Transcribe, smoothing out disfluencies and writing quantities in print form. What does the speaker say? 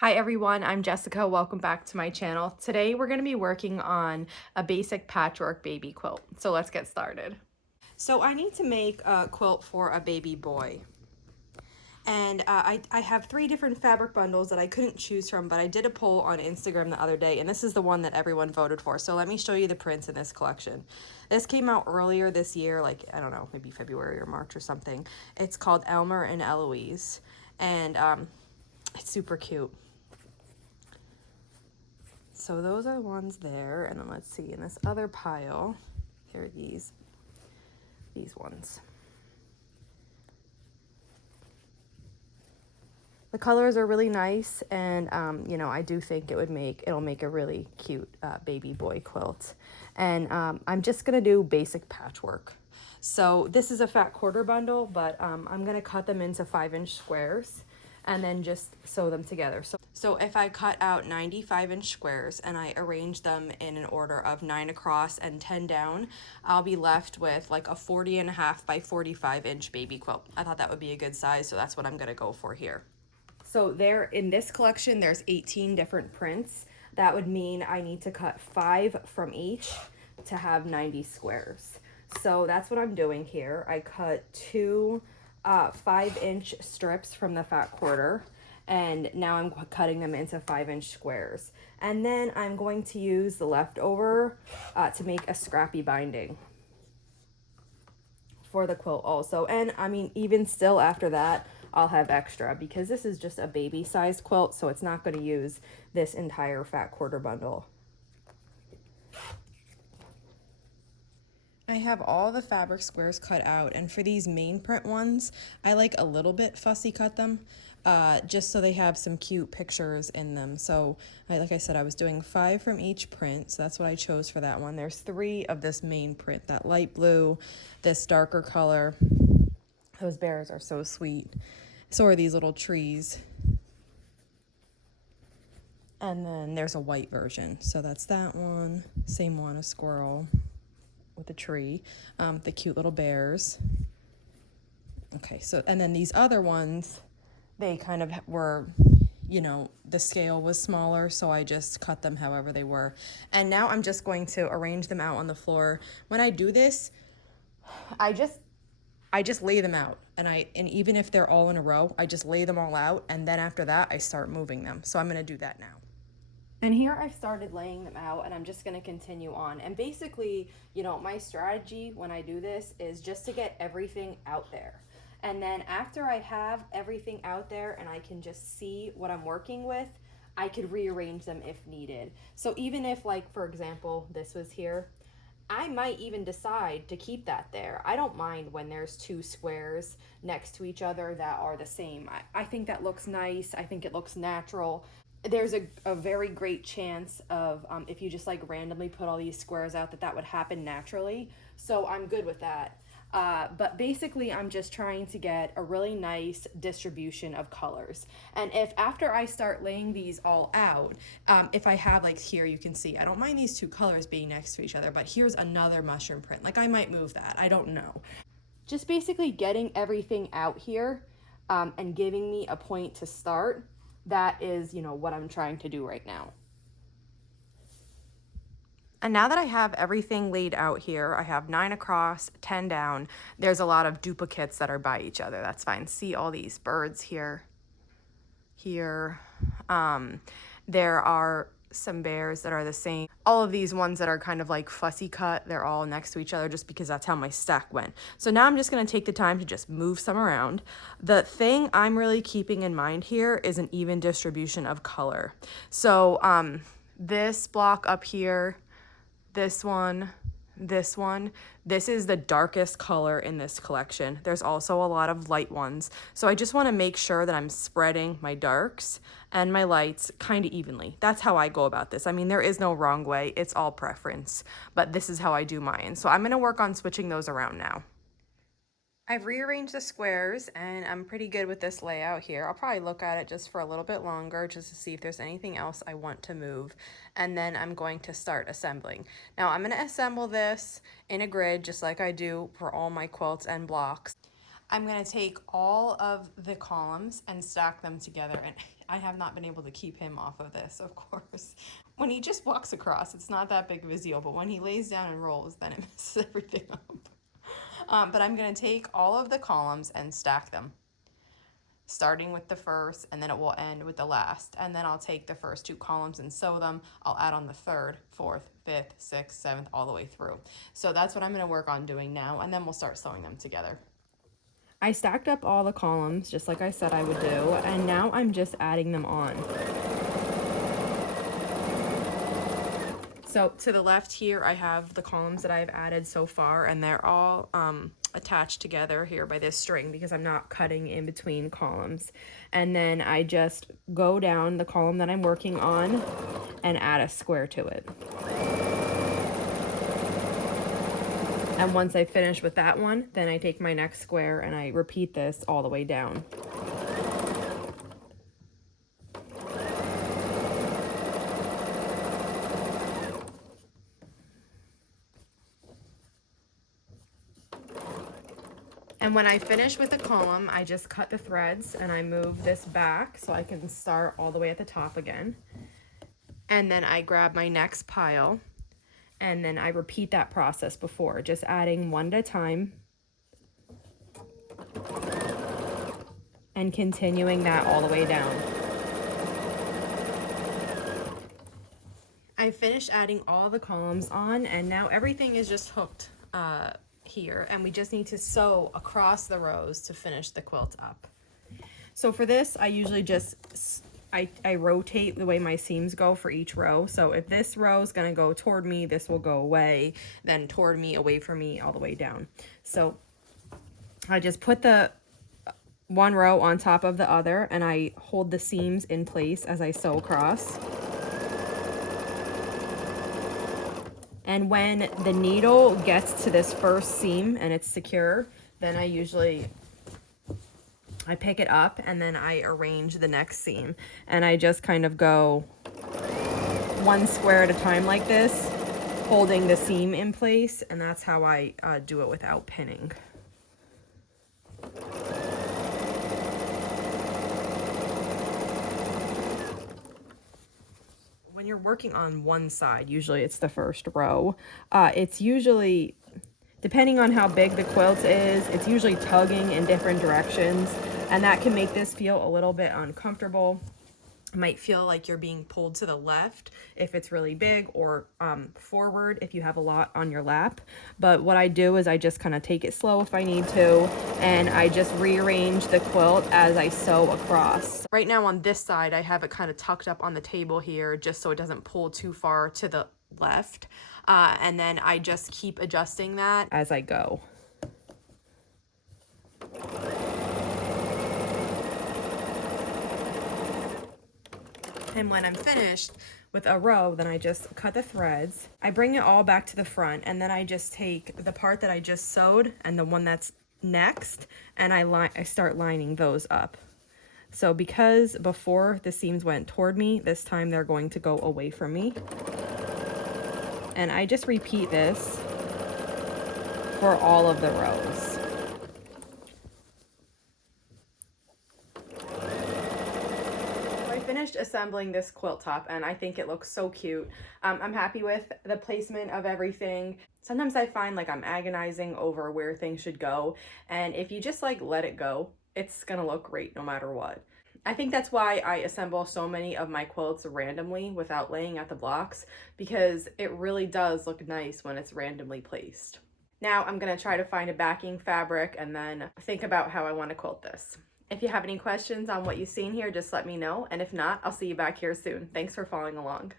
Hi everyone, I'm Jessica. Welcome back to my channel. Today we're going to be working on a basic patchwork baby quilt. So let's get started. So I need to make a quilt for a baby boy. And I have 3 different fabric bundles that I couldn't choose from, but I did a poll on Instagram the other day, and this is the one that everyone voted for. So let me show you the prints in this collection. This came out earlier this year, like, I don't know, maybe February or March or something. It's called Elmer and Eloise, and it's super cute. So those are the ones there, and then let's see, in this other pile, here are these ones. The colors are really nice, and you know, I do think it'll make a really cute baby boy quilt. And I'm just gonna do basic patchwork. So this is a fat quarter bundle, but I'm gonna cut them into 5-inch squares and then just sew them together. So if I cut out 95-inch squares and I arrange them in an order of 9 across and 10 down, I'll be left with like a 40.5 by 45-inch baby quilt. I thought that would be a good size, so that's what I'm gonna go for here. So there, in this collection, there's 18 different prints. That would mean I need to cut 5 from each to have 90 squares. So that's what I'm doing here. I cut 2 5-inch strips from the fat quarter, and now I'm cutting them into 5-inch squares. And then I'm going to use the leftover to make a scrappy binding for the quilt also. And I mean, even still after that, I'll have extra because this is just a baby size quilt, so it's not going to use this entire fat quarter bundle. I have all the fabric squares cut out, and for these main print ones, I like a little bit fussy cut them, just so they have some cute pictures in them. So like I said, I was doing 5 from each print, so that's what I chose for that one. There's 3 of this main print, that light blue, this darker color. Those bears are so sweet. So are these little trees. And then there's a white version. So that's that one. Same one, a squirrel with a tree. The cute little bears. Okay, so, and then these other ones, they kind of were, you know, the scale was smaller, so I just cut them however they were. And now I'm just going to arrange them out on the floor. When I do this, I just lay them out, and even if they're all in a row, I just lay them all out, and then after that I start moving them. So I'm going to do that now. And here I've started laying them out, and I'm just going to continue on. And basically, you know, my strategy when I do this is just to get everything out there. And then after I have everything out there and I can just see what I'm working with, I could rearrange them if needed. So even if, like, for example, this was here, I might even decide to keep that there. I don't mind when there's 2 squares next to each other that are the same. I think that looks nice. I think it looks natural. There's a very great chance of, if you just like randomly put all these squares out, that would happen naturally. So I'm good with that. But basically I'm just trying to get a really nice distribution of colors. And if after I start laying these all out, if I have, like here you can see, I don't mind these 2 colors being next to each other, but here's another mushroom print. Like I might move that, I don't know. Just basically getting everything out here and giving me a point to start. That is, you know, what I'm trying to do right now. And now that I have everything laid out here, I have 9 across, 10 down. There's a lot of duplicates that are by each other. That's fine. See all these birds here. There are some bears that are the same. All of these ones that are kind of like fussy cut, they're all next to each other just because that's how my stack went. So now I'm just going to take the time to just move some around. The thing I'm really keeping in mind here is an even distribution of color. So this block up here, this one, this is the darkest color in this collection. There's also a lot of light ones. So I just want to make sure that I'm spreading my darks and my lights kind of evenly. That's how I go about this. I mean, there is no wrong way. It's all preference, but this is how I do mine. So I'm going to work on switching those around now. I've rearranged the squares and I'm pretty good with this layout here. I'll probably look at it just for a little bit longer just to see if there's anything else I want to move. And then I'm going to start assembling. Now I'm going to assemble this in a grid just like I do for all my quilts and blocks. I'm going to take all of the columns and stack them together. And I have not been able to keep him off of this, of course. When he just walks across, it's not that big of a deal, but when he lays down and rolls, then it messes everything up. But I'm going to take all of the columns and stack them, starting with the first, and then it will end with the last. And then I'll take the first 2 columns and sew them. I'll add on the 3rd, 4th, 5th, 6th, 7th, all the way through. So that's what I'm going to work on doing now, and then we'll start sewing them together. I stacked up all the columns, just like I said I would do, and now I'm just adding them on. So to the left here, I have the columns that I've added so far, and they're all attached together here by this string because I'm not cutting in between columns. And then I just go down the column that I'm working on and add a square to it. And once I finish with that one, then I take my next square and I repeat this all the way down. And when I finish with the column, I just cut the threads and I move this back so I can start all the way at the top again. And then I grab my next pile. And then I repeat that process before, just adding one at a time and continuing that all the way down. I finished adding all the columns on, and now everything is just hooked here, and we just need to sew across the rows to finish the quilt up. So for this, I usually just I rotate the way my seams go for each row. So if this row is going to go toward me, this will go away, then toward me, away from me, all the way down. So I just put the one row on top of the other, and I hold the seams in place as I sew across. And when the needle gets to this first seam and it's secure, then I pick it up and then I arrange the next seam, and I just kind of go one square at a time like this, holding the seam in place, and that's how I do it without pinning. When you're working on one side, usually it's the first row, it's usually, depending on how big the quilt is, it's usually tugging in different directions, and that can make this feel a little bit uncomfortable. It might feel like you're being pulled to the left if it's really big, or forward if you have a lot on your lap. But what I do is I just kind of take it slow if I need to, and I just rearrange the quilt as I sew across. Right now on this side, I have it kind of tucked up on the table here just so it doesn't pull too far to the left. And then I just keep adjusting that as I go. And when I'm finished with a row, then I just cut the threads. I bring it all back to the front, and then I just take the part that I just sewed and the one that's next, and I start lining those up. So because before the seams went toward me, this time they're going to go away from me. And I just repeat this for all of the rows. Finished assembling this quilt top, and I think it looks so cute. I'm happy with the placement of everything. Sometimes I find like I'm agonizing over where things should go, and if you just like let it go, it's gonna look great no matter what. I think that's why I assemble so many of my quilts randomly without laying out the blocks, because it really does look nice when it's randomly placed. Now I'm gonna try to find a backing fabric and then think about how I want to quilt this. If you have any questions on what you've seen here, just let me know. And if not, I'll see you back here soon. Thanks for following along.